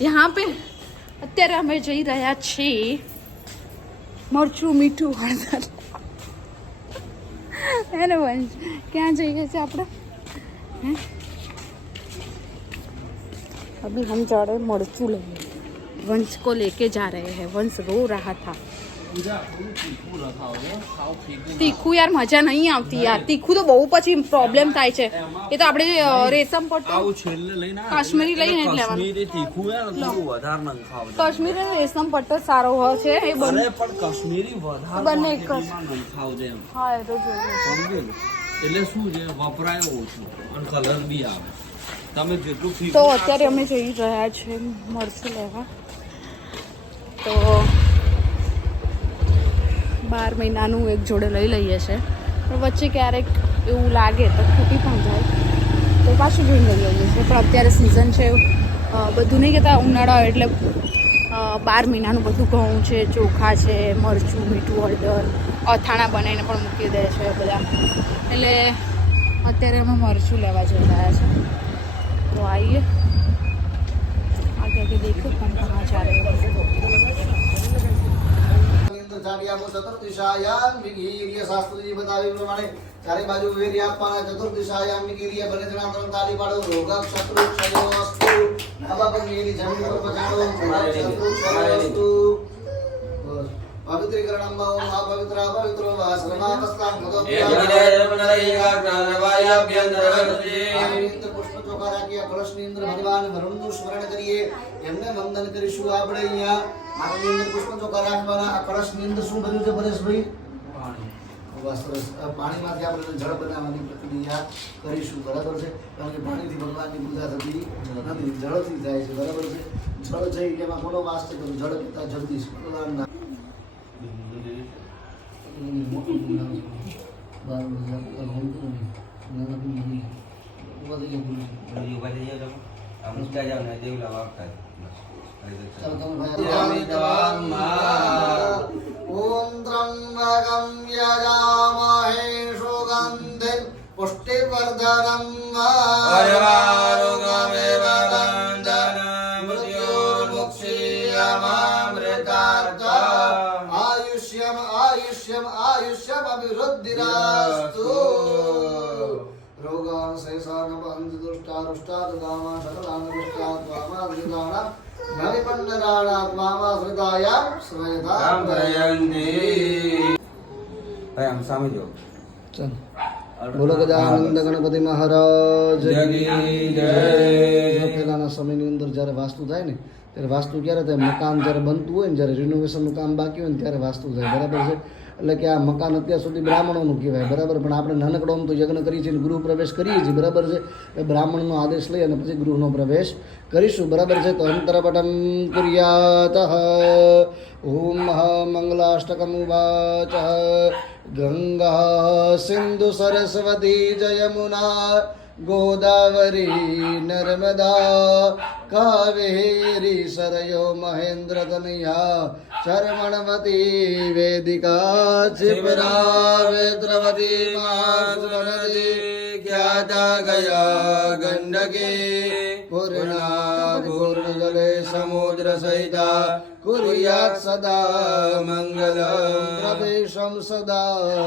यहाँ पे અત્યારે અમે જઈ રહ્યા છીએ મરચું મીઠું હળદર એને વંશ ક્યાં જઈએ છીએ આપણે अभी हम जा रहे हैं मरचू लेने वंश को लेके जा रहे हैं वंश रो रहा था तीखू यार मजा नहीं આવતી યાર तीखू तो બહુ પછી પ્રોબ્લેમ થાય છે એ તો આપણે રેશમ પટ્ટો આવું છેલ્લે લઈને કાશ્મીરી લઈને જ લેવાનું કાશ્મીરી તીખું યાર થોડું વધારે ન ખાવ કાશ્મીરી અને રેશમ પટ્ટો સારો હોય છે એ બંને પણ કાશ્મીરી વધારે બંને એક જ ખાવ દે હા એ તો જોઈએ એટલે શું છે વપરાય ઓછું અને કલર બી આવે તમે જેટલું તો અત્યારે અમે જઈ રહ્યા છે મરચું લેવા તો 12 મહિનાનું એક જોડે લઈ લઈએ છે પણ વચ્ચે ક્યારેક એવું લાગે તો ખૂટી પણ જાય તો પાછું જોઈને લઈ લઈએ છીએ પણ અત્યારે સિઝન છે બધું નહીં કહેતા ઉનાળા એટલે 12 મહિનાનું બધું ઘઉં છે ચોખા છે મરચું મીઠું હળદર અથાણા બનાવીને પણ મૂકી દે છે બધા એટલે અત્યારે અમે મરચું લેવા જઈ રહ્યા છે तो आइए आगे आगे देखो हम कहाँ जा रहे हैं चतुर्दिशायाम विगीर्य शास्त्रजी बतावे प्रमाणे चारे बाजू वीर्य आपवाना चतुर्दिशायाम विगीर्य बने जनार्दन ताली पाडो रोग शत्रु क्षयोस्तु नवपंगेली जमीन पर पचाडो शत्रु क्षयोस्तु पवित्रीकरणं ओम अपवित्र अपवित्रो वा सर्वावस्थां मदोप्यायभ्यन्तरवर्ति पुष्प ચોખા રાખીએ કળશની અંદર ભગવાન વરુણનું સ્મરણ કરીએ એમને વંદન કરીશું આપણે અહીંયા માતાની અંદર પુષ્પ ચોખા રાખવાના આ કળશની અંદર શું ભર્યું છે પરેશભાઈ પાણીમાંથી આપણે જળ બનાવવાની પ્રક્રિયા કરીશું બરાબર છે કારણ કે પાણીથી ભગવાનની પૂજા થતી નથી જળથી થાય છે બરાબર છે જળ જઈ એમાં કોનો વાસ છે જળ પિતા જગદીશ ભગવાનના ओम त्र्यंबकं यजामहे सुगन्धिं पुष्टिवर्धनं आयुर्वेदमेव वन्दनं मृत्युर्मुक्षीयमामृतार्थम् आयुष्यम् आयुष्यम् आयुष्यम् अभिवृद्धिरास्तु रोगान् शेषान् वहन्ति दुष्टारुष्टादुकामा सकलान् दुष्टात्वामादिदाना नविपन्नराणात्मामा हृदयां श्रयतां प्रयन्ति हम सामने जो चल बोलो गजानंद गणपति महाराज की जय પહેલાના સમયની અંદર જ્યારે વાસ્તુ થાય ને ત્યારે વાસ્તુ ક્યારે થાય મકાન જ્યારે બનતું હોય ને જ્યારે રિનોવેશનનું કામ બાકી હોય ને ત્યારે વાસ્તુ થાય બરાબર છે એટલે કે આ મકાન અત્યાર સુધી બ્રાહ્મણોનું કહેવાય બરાબર પણ આપણે નાનકડો આમ તો યજ્ઞ કરીએ છીએ ગૃહ પ્રવેશ કરીએ છીએ બરાબર છે એ બ્રાહ્મણનો આદેશ લઈ અને પછી ગૃહનો પ્રવેશ કરીશું બરાબર છે તો અંતરપટમ કુર્યાત ઓમ મંગલાષ્ટકમ ઉવાચ ગંગા સિંધુ સરસ્વતી જયમુના ગોદાવરી નર્મદા કાવેરી સરયો મહેન્દ્ર તનયા ચર્મણવતી વેદિકા ચિપરા વેદ્રવતી માધવનદી ખ્યાતા ગયા ગંડકી પૂર્ણા પૂર્ણજલે સમુદ્ર સહિતા कुर्यात् सदा मंगलम प्रवेशम सदा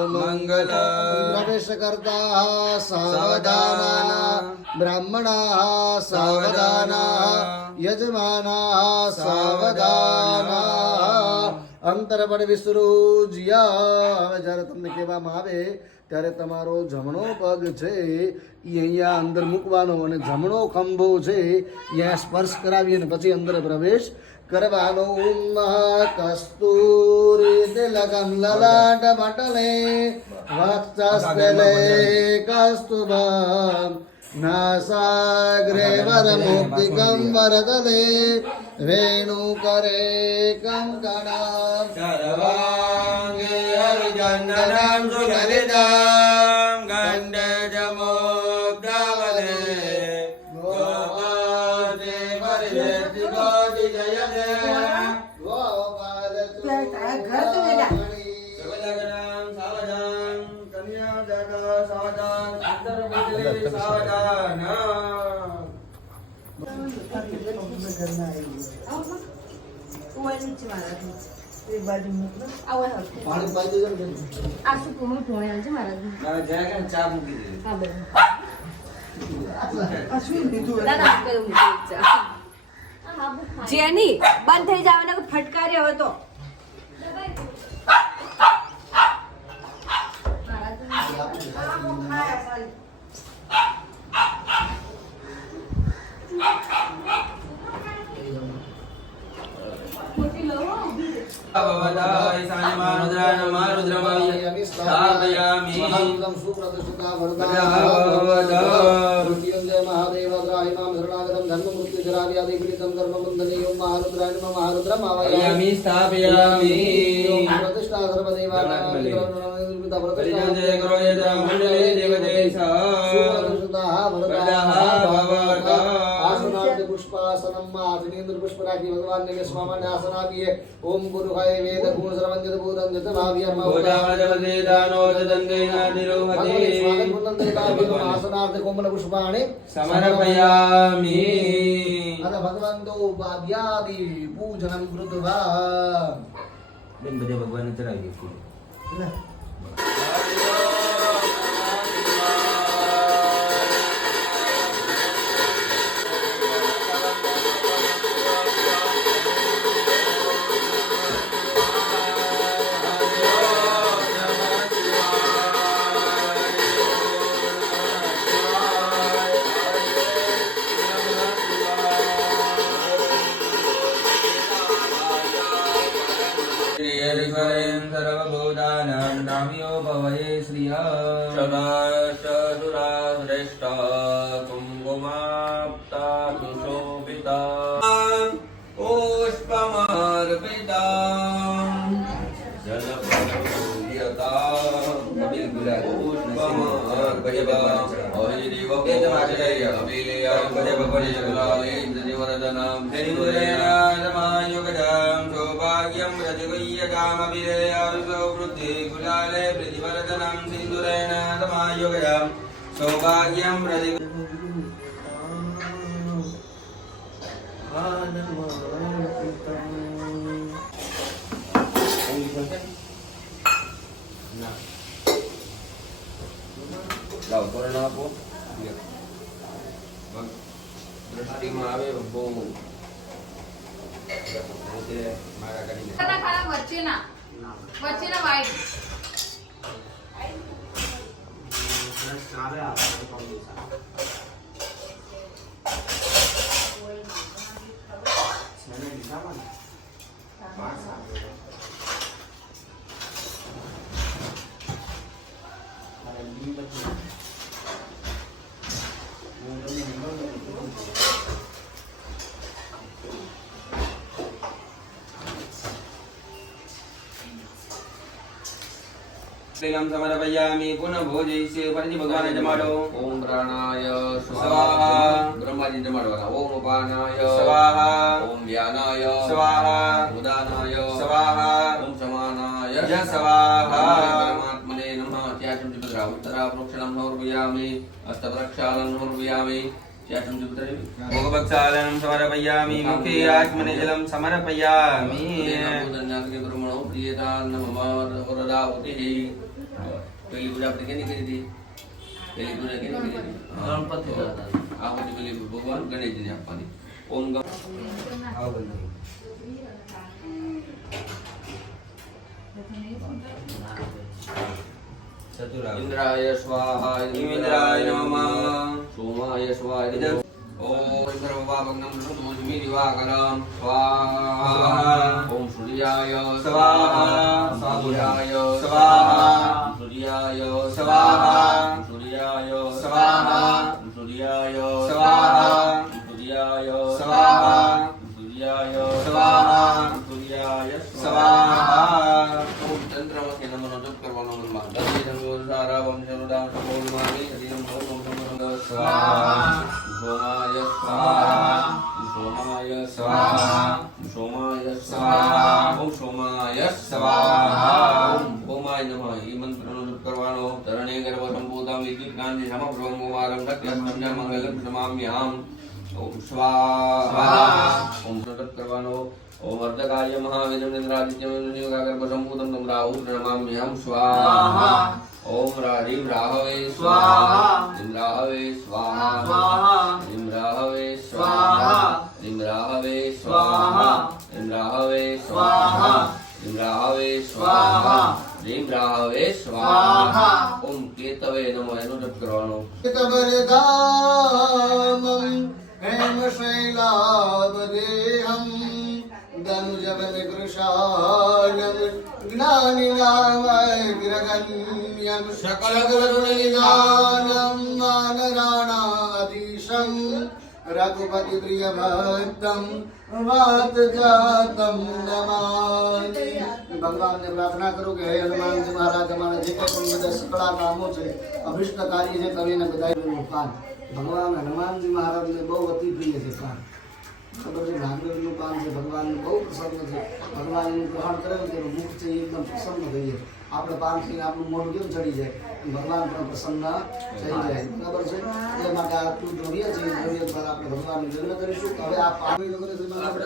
मंगलम प्रवेश करता सावधाना ब्राह्मणा सावधाना यजमाना सावधाना અંતરપટ વિસૃજ્યા હવે જ્યારે તમને કહેવામાં આવે ત્યારે તમારો જમણો પગ છે એ અહીંયા અંદર મૂકવાનો અને જમણો ખંભો છે અહીંયા સ્પર્શ કરાવી અને પછી અંદર પ્રવેશ કરવાનો કસ્તુરી તિલકમ લલાટ મટલે વક્ષસ્થલે કસ્તુભમ नासाग्रे वरमुक्तिकं वरदले वेणुकरे कंकणं सर्वांगे हरिचन्दनं सुललितं गण्डे जमोग्रावले गोपाले परिवेति गोति जयते પાણી પાઈ દેજો ને આ શું કોમળ ભોળ્યા છે મારા ચા મૂકી દે. હા બેન આ શું લીધું ના ના પેલું મૂકી દે ચા. જેની બંધ થઈ જાવ ને ફટકારી હવે તો ભવદાય સાન્યમાનુદ્રાય નમારુદ્રમાય સ્થાપયામિ. મહારુદ્રમ સુપ્રતિષ્ઠિતા વરદા ભવદા. મૃત્યુંજય મહાદેવ દ્રાહિમામ શરણાગતમ ધર્મ મૃત્યુ જરાવ્યાધિ પીડિતમ કર્મ બંધનીયમ મહારુદ્રાય નમઃ મહારુદ્રમ આવાયામિ. યામિ સ્થાપયામિ. પ્રતિષ્ઠા સર્વદેવાનાં પ્રતિષ્ઠા પરિજનજય કરો યદા મંડલે દેવદેશા. સુપ્રતિષ્ઠિતા વરદા ભવદા. આસનાર્થ પુષ્પાસનમ માધનેન્દ્ર પુષ્પ રાખી ભગવાન ને સ્વામાને આસન આપીએ. ઓમ ગુરુહાય વેદ ગુણ સર્વંજત ભૂતં જત ભાવ્યમ ભોજાવજવદેદાનો દદંગેનાદિરોહતે. સ્વાગત વંદન દેતા આસનાર્થ કોમલ પુષ્પાણિ સમર્પયામિ. અથ ભગવંતો ભાવ્યાદિ પૂજનમ કૃત્વા. બેન બધે ભગવાનને ચડાવીએ ફૂલ. સર્વભૂતાનાં નામ્યો ભવયે શ્રિયઃ. સદાશિરા કુંકુમાપ્તા સુશોભિતા પુષ્પમાર્પિતા જનપદપૂજ્યતા પુષ્પમાર્પિતા હરિદેવ ભગવાન સૌભાગ્યમ રજગય્યકામવિરેયાવિષો વૃદ્ધિ કુલાલે પ્રતિવર્ધનમ સિંદુરેણ સમાયોગજામ સૌભાગ્યમ રજગ. લાવ તોરણ આપો. દ્રષ્ટિમાં આવે બહુ મારા કરીને વચ્ચેના વાઈટ શ્રીરામ સમર્પયામિ. પુનઃ ભોજયિષ્ય. ફરીથી ભગવાનને જમાડો. ઓમ પ્રાણાય સ્વાહા. બ્રહ્માજી જમાડવાના. ઓમ અપાનાય સ્વાહા. ઓમ વ્યાનાય સ્વાહા. ઉદાનાય સ્વાહા. ઓમ સમાનાય ય સ્વાહા. પરમાત્મને નમઃ. ત્યાચમ ચિપદ્રા ઉત્તરા પ્રોક્ષણમ સમર્પયામિ. હસ્તપ્રક્ષાલન સમર્પયામિ. ત્યાચમ ચિપદ્રા ભોગભક્ષાલનં સમર્પયામિ. મુખે આત્મને જલમ સમર્પયામિ. ભૂતન્યાગ્નિ બ્રહ્મણો પ્રિયતા નમઃ વરદાવતિઃ. પહેલી પૂજા આપણે કેની કરી હતી? પહેલી પૂજા કેની કરી હતી? ગણપતિ દાદા. આ બધી પેલી ભગવાન ગણેશજીને આપવાની. ઓમ ગમ ચતુરાવ. ઇન્દ્રાય સ્વાહા. ઇન્દ્રાય નમઃ. સોમાય સ્વાહા. ઓમ સર્વપાપગ્નમ ઋતુજ્મી દિવાકરમ સ્વાહા. સ્વાહા. ઓમ સૂર્યાય સ્વાહા. સૂર્યાય સ્વાહા. સૂર્યાય સ્વાહા. સૂર્યાય સ્વાહા. સૂર્યાય સ્વાહા. સૂર્યાય સ્વાહા. સૂર્યાય સ્વાહા. સૂર્યાય સ્વાહા. ઓમ ચંદ્રમસે નમઃ જપ કરવાનો મનમાં દધી સંગોર સારા વંશરુદામ સપોલમામી શરીરમ ભૌમ સમરંગ સ્વાહા. સોમાય સ્વાહા. સોમાય સ્વાહા. સોમાય સ્વાહા. ઓમ સોમાય સ્વાહા. ઓમ ભૌમાય નમઃ. એ મંત્રનો જપ કરવાનો. તરણે ગર્ભ સંભૂતમ વિદ્યુત કાંતિ સમપ્રભમ કુમારમ સત્યસ્કંદ મંગલમ સમામ્યામ. ओम स्वाहा ओम प्रकट करवानो ओम अर्धकार्य महावीरम इंद्रादित्यम नियोगाकर संपूतम तम राहु प्रणमाम्यहम स्वाहा ओम ह्रीं राहवे स्वाहा ह्रीं राहवे स्वाहा ह्रीं राहवे स्वाहा ह्रीं राहवे स्वाहा ह्रीं राहवे स्वाहा ह्रीं राहवे स्वाहा ह्रीं राहवे स्वाहा ओम केतवे नमो एनो जप करवानो केतवरदामं हेमशैलावदेहं धनुजवनकृशालं ज्ञानिनामग्रगण्यं सकलगुणनिधानं मानराणाधीशं रघुपतिप्रियभक्तं वातजातं नमामि। भगवान ने प्रार्थना करो कि हे हनुमान जी महाराज हमारा जे कई પણ બધા સકળા કામો છે અભિષ્ટ કાર્ય છે કવિને બધાયનું પાન ભગવાન હનુમાન जी महाराज ने બહુ અતિ પ્રિય છે પાન ખબર છે નાગરનું પાન છે ભગવાન બહુ પ્રસન્ન છે ભગવાનનું ગ્રહણ કરે તો તેનું મુખ છે એકદમ પ્રસન્ન થઈ જાય આપણે પાન થી આપણું મોઢું કેમ ચડી જાય ભગવાન પણ પ્રસન્ન થઈ જાય બરાબર છે એટલે માટે આટલું દ્રવ્ય છે દ્રવ્ય દ્વારા આપણે ભગવાનનું જન્મ કરીશું હવે આ પાણી નગર શ્રીમાન આપણે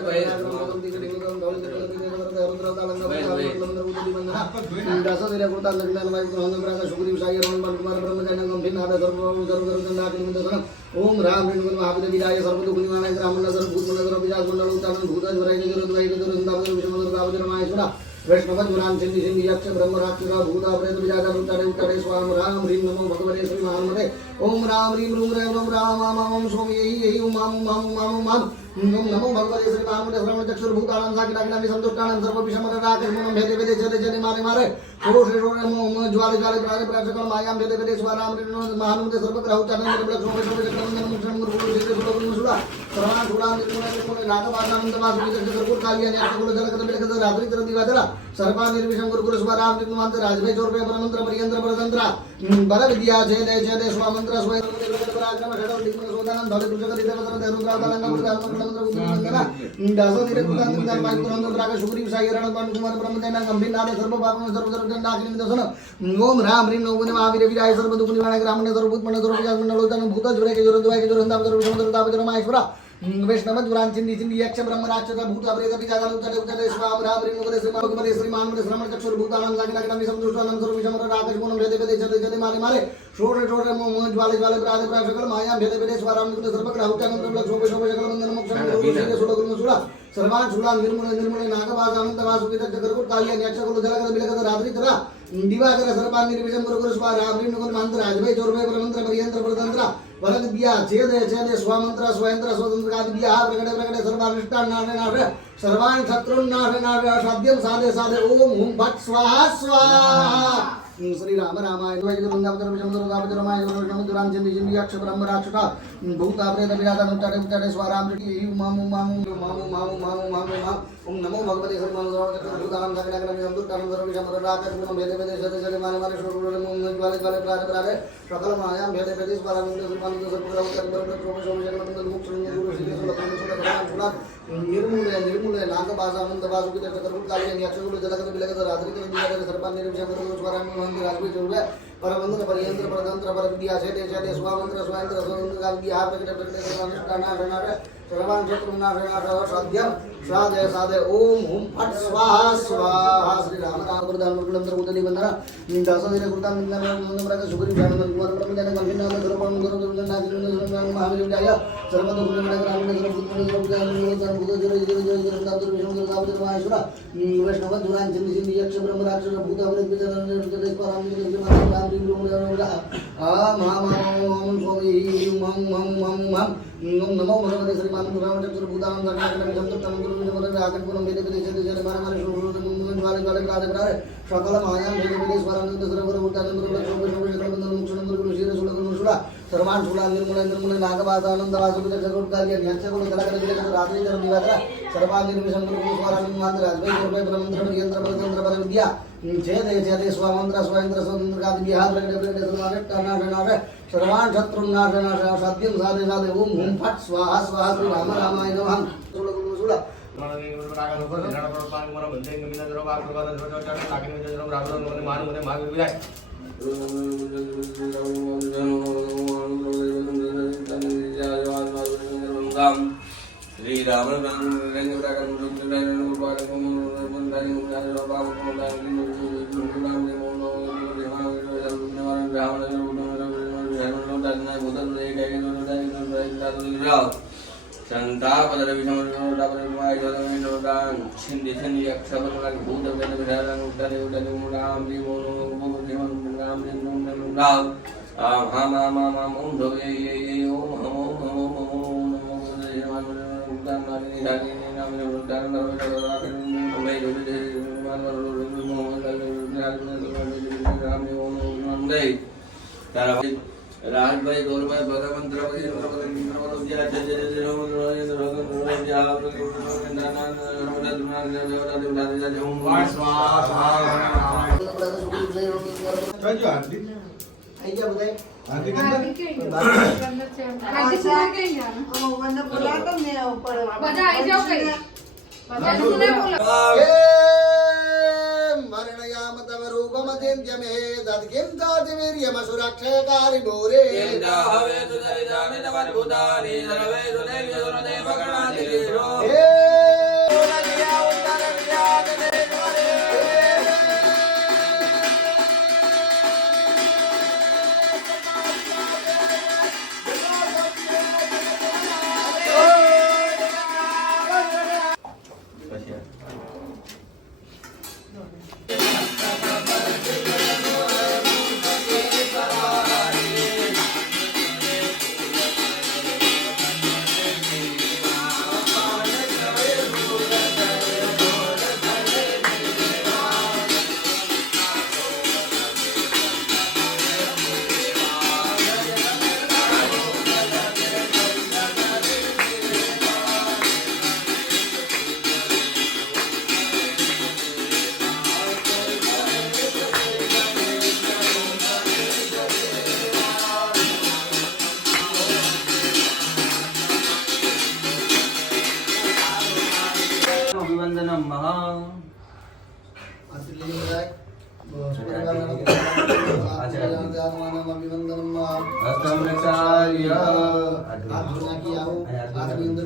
ओम राम महावीर विराय सर्वदुख निवारणाय ग्रामण्य सर्वभूत मंडल विराज मंडल उत्तारण भूताज वराय जगत वैर दुरंदावत विषमदर गावजन माहेश्वरा वैष्णव गुणान सिद्धि सिद्धि यक्ष ब्रह्म राक्षस भूता प्रेत विराज उत्तारे उत्तारे स्वाम राम ह्रीं नमो भगवते श्री महामते ओम राम ह्रीं ह्रूं ह्रैं ह्रौं राम ओम स्वामी यही ओम माम माम माम माम ओम नमो भगवते श्री महामते श्रवण चक्षुर भूतानां साकिनाकिनां संतुष्टानां सर्व विषमदर राक्षस मनों भेदे भेदे चले चले मारे मारे पुरुष षोरे मोह ज्वाले ज्वाले प्राणे प्राशकल मायां भेदे भेदे स्वाराम ह्रीं महामते सर्व ग्रह उच्चारण निर्मल शोभे शोभे चक्रमंडल मुक्षण गुरु श्री सुलभन सुला सर्वान सुला निर्मल निर्मल नागपादानंद वासुकी चक्रकुर कालिया न्यासकुल जलकत बिलकत रात्रि त्र दिवादरा सर्वा निर्विषम गुरु स्वाराम निर्मल राजभय चोरभय परमंत्र परियंत्र परतंत्र बल विद्या जय जय जय जय स्वामंत्र स्वयं पराक्रम षडव लिंगन सोदानं धौले तुजगति देवतन रुद्रावतानं मंत्र मंत्र दासो निरकुतान निदान माय पुरंदर राग सुग्रीव सायरण बन कुमार ब्रह्मदेना गंभीर नाद सर्व पापन सर्व सर्व जन्नाग्नि दर्शन ओम राम ह्रीं नमो महावीर विराय सर्व दुख निवारणाय ग्रामण्य सर्वभूत मंडल सर्व विराज मंडल उत्तानं भूत ज्वरे के ज्वरं द्वय के ज्वरं दाप सर्व विषमदर दाप ज्वरं माहेश्वरा वैष्णव दुरान चिंदी चिंदी यक्ष ब्रह्म राक्षस भूत प्रेत पिशाचान उत्तरे उत्तरे स्वाम राम ह्रीं नमो श्री भगवते श्री महामते श्रवण चक्षुर भूतानां साकिनाकिनां संतुष्टानां सर्व विषमदर राक्षस मनों भेदे भेदे चले चले मारे मारे षोडश षोडश मोह ज्वाले ज्वाले प्रादे प्राशकल मायां भेदे भेदे स्वाराम सर्व ग्रह उच्चारण निर्मल शोभे शोभे सकल बंधन मोक्षं गुरु श्री सुलभन सुला सर्वान सुलान निर्मल निर्मल नागवास अनंत वासुकी चक्रकुट कालिया न्यासकुल जलकत बिलकत रात्रि तरा दिवाकर सर्वान निर्विषम गुरु स्वाराम ह्रीं नमो मंत्र राजभय चोरभय परमंत्र परियंत्र परतंत्र वल विद्या छेदे छेदे स्वमंत्र स्वयंत्र स्वतंत्र का विद्या प्रकटे प्रकटे सर्वानिष्टान नाश नाश सर्वान शत्रुन नाश नाश साध्यम साधे साधे ओम हुम भट स्वाहा स्वाहा श्री राम रामाय द्वैत वृंदावन विषमदर दापज रमाय विषम दुरान चिंदी चिंदी यक्ष ब्रह्म राक्षस भूत प्रेत विराजन उत्तरे उत्तरे स्वाराम ऋषि मामु मामु मामु मामु मामु मामु माम ओम नमो भगवते सर्वमंगल भूतानां साकिनाकिनां संतुष्टानां सर्व विषमदर राक्षस मनों भेदे भेदे चले चले मारे मारे षोडश मोह ज्वाले ज्वाले प्राणे प्राणे सकल मायां भेदे भेदे स्वाराम निर्मूल निर्मूल नागभाषा अनंत वासुकी चक्रकुट कालिया न्यासकुल जलकत बिलकत रात्रि त्र दिवाकर सर्वान निर्विषम गुरु स्वाराम राजभय चोरभय परमंत्र परियंत्र परतंत्र पर विद्या छेदे छेदे स्वामंत्र स्वयंत्र स्वतंत्र का विद्या प्रकटे प्रकटे सर्वानिष्टान नाश नाश सर्वान शत्रुन नाश नाश साध्यम साधे साधे ओम हुम फट स्वाहा स्वाहा श्री राम नाम प्रदान मुकुलंत्र उदली वंदना दासोदर कृतान नंदन सुग्रीव जानन कुमार ब्रह्मदेव गंभीर नाम धर्मण गुरु नागरिक महावीर विजय सर्वद गुणमय ग्रामीण सर्वभूत भूत जय जय जय जय दादर विष्णु दावज माहेश्वरा वैष्णव दुरान चिंदी चिंदी यक्ष ब्रह्म राक्षस भूत प्रेत विजय जय परम जय राम ह्रीं ह्रूं आ महा ओम स्वामी मम मम मम मम ओम नमो भगवते श्री महामते श्रवण चक्षुर भूतानां साकिनाकिनां संतुष्टानां सर्व विषमदर राक्षस मनों भेदे भेदे चले चले मारे मारे षोडश मोह ज्वाले ज्वाले प्राणे प्राणे सकल मायां भेदे भेदे स्वाराम सर्व ग्रह उच्चारण निर्मल शोभे शोभे सकल बंधन मोक्षं गुरु श्री सुलभन सुला सर्वान सुला निर्मल निर्मल नागवास अनंत वासुकी चक्रकुट कालिया न्यासकुल जलकत बिलकत रात्रि त्र दिवाकर सर्वान निर्विषम गुरु स्वाराम निर्मल राजभय चोरभय परमंत्र परियंत्र परतंत्र पर विद्या छेदे छेदे स्वमंत्र स्वयंत्र स्वतंत्र का विद्या प्रकटे प्रकटे सर्वानिष्टान नाश नाश सर्वान शत्रुन नाश नाश साध्यम साधे साधे ओम हुम फट स्वाहा स्वाहा श्री राम रामाय नमः सुलभन सुला રાજભાઈ ગૌરભાઈ ભગવંતરાભાઈ સુરક્ષાકારી બોરે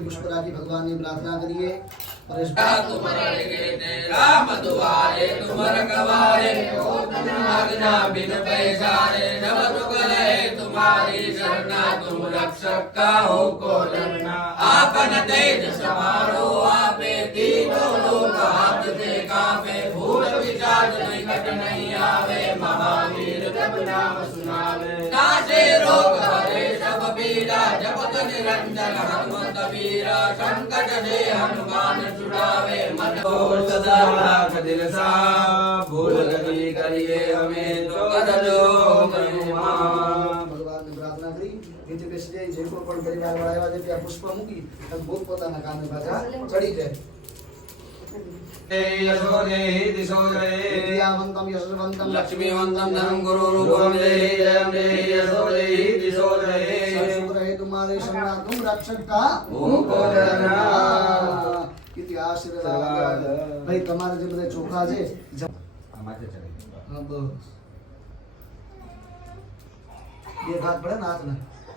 પુષ્પ રાખી ભગવાનની પ્રાર્થના કરીએ. પુષ્પ મૂકી પોતાના કામે પાછા ચડી જાય. લક્ષ્મીવંતમ ધનમ ગુરુ રૂપમ દેહી જયમ દેહી યશો દેહી દિશો દેહી तुम्हारे शरणा तुम रक्षकता किती आशीर्वाद भाई તમારે જે બધા ચોખા છે બે ભાગ પડે ને હાથને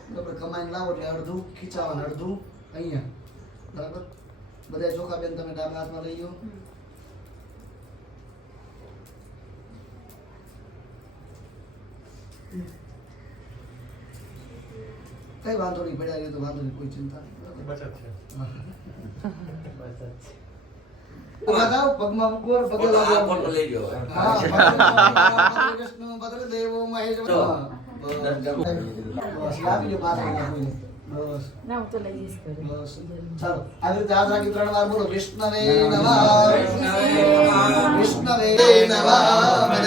બરાબર કમાઈને લાવો એટલે અડધું ખીચાવાનું અડધું અહીંયા બરાબર બધા ચોખા બેન તમે ડાબા હાથમાં લઈ ગયો. કઈ વાંધો નહીં પડ્યા તો વાંધો નહીં કોઈ ચિંતા નહીં બચત છે પગમાં મૂકો પગે લાગો ફોટો લઈ ગયો હા કૃષ્ણ ભદ્ર દેવો મહેશ બસ લાવી લો પાછળ બસ ના હું તો લઈ જઈશ બસ ચાલો આવી રીતે હાથ રાખી 3 વાર બોલો વિષ્ણવે નમઃ વિષ્ણવે નમઃ